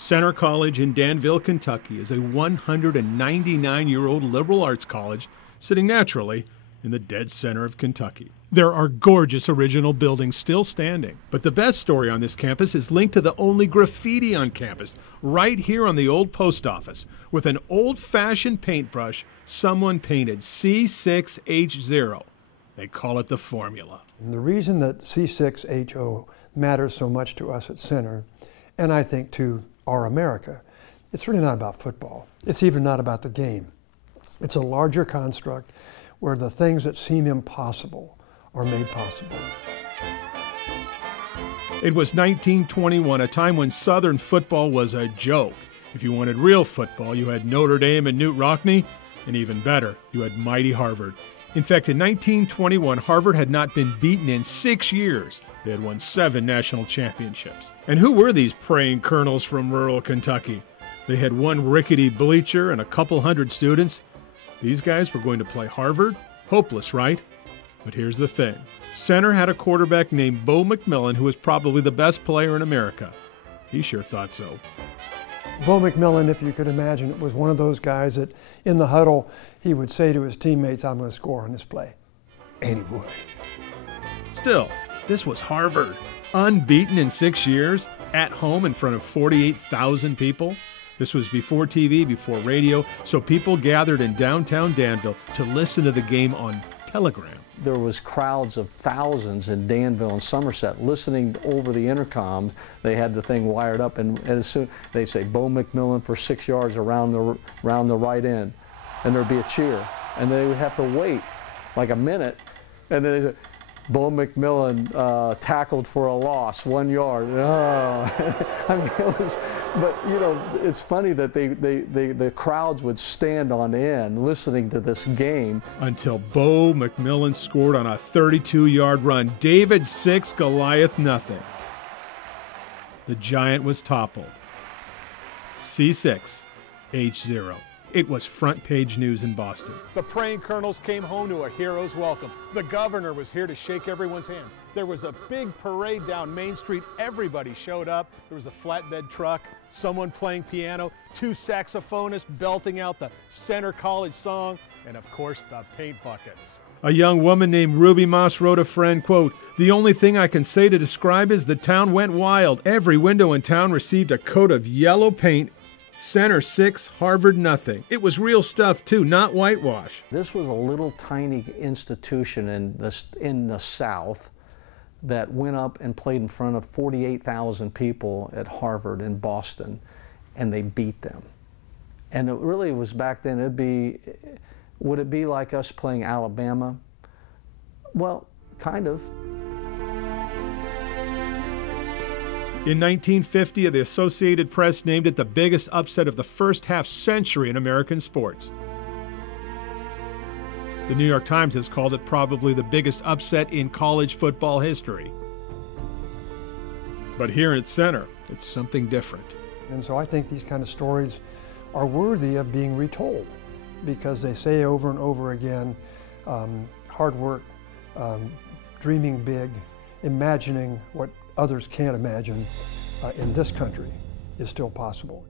Center College in Danville, Kentucky is a 199-year-old liberal arts college sitting naturally in the dead center of Kentucky. There are gorgeous original buildings still standing, but the best story on this campus is linked to the only graffiti on campus, right here on the old post office. With an old-fashioned paintbrush, someone painted C6H0. They call it the formula. And the reason that C6H0 matters so much to us at Center, and I think to our America, it's really not about football. It's even not about the game. It's a larger construct where the things that seem impossible are made possible. It was 1921, a time when Southern football was a joke. If you wanted real football, you had Notre Dame and Knute Rockne, and even better, you had mighty Harvard. In fact, in 1921, Harvard had not been beaten in 6 years. They had won 7 national championships. And who were these praying colonels from rural Kentucky? They had one rickety bleacher and a couple hundred students. These guys were going to play Harvard? Hopeless, right? But here's the thing. Center had a quarterback named Bo McMillin who was probably the best player in America. He sure thought so. Bo McMillin, if you could imagine, was one of those guys that in the huddle, he would say to his teammates, "I'm going to score on this play." And he would. Still, this was Harvard. Unbeaten in 6 years, at home in front of 48,000 people. This was before TV, before radio, so people gathered in downtown Danville to listen to the game on Telegram. There was crowds of thousands in Danville and Somerset listening over the intercom. They had the thing wired up, and as soon they say Bo McMillin for 6 yards around the right end, and there'd be a cheer, and they would have to wait like a minute, and then they say, Bo McMillin tackled for a loss, 1 yard. Oh. I mean, it was, but you know, it's funny that the crowds would stand on end listening to this game. Until Bo McMillin scored on a 32-yard run. David 6, Goliath nothing. The giant was toppled. C6H0. It was front page news in Boston. The praying colonels came home to a hero's welcome. The governor was here to shake everyone's hand. There was a big parade down Main Street. Everybody showed up. There was a flatbed truck, someone playing piano, 2 saxophonists belting out the Center College song, and of course the paint buckets. A young woman named Ruby Moss wrote a friend, quote, "The only thing I can say to describe is the town went wild. Every window in town received a coat of yellow paint. Center 6, Harvard nothing." It was real stuff too, not whitewash. This was a little tiny institution in the South that went up and played in front of 48,000 people at Harvard in Boston, and they beat them. And it really was back then, would it be like us playing Alabama? Well, kind of. In 1950, the Associated Press named it the biggest upset of the first half-century in American sports. The New York Times has called it probably the biggest upset in college football history. But here at Center, it's something different. And so I think these kind of stories are worthy of being retold because they say over and over again, hard work, dreaming big, imagining what others can't imagine in this country is still possible.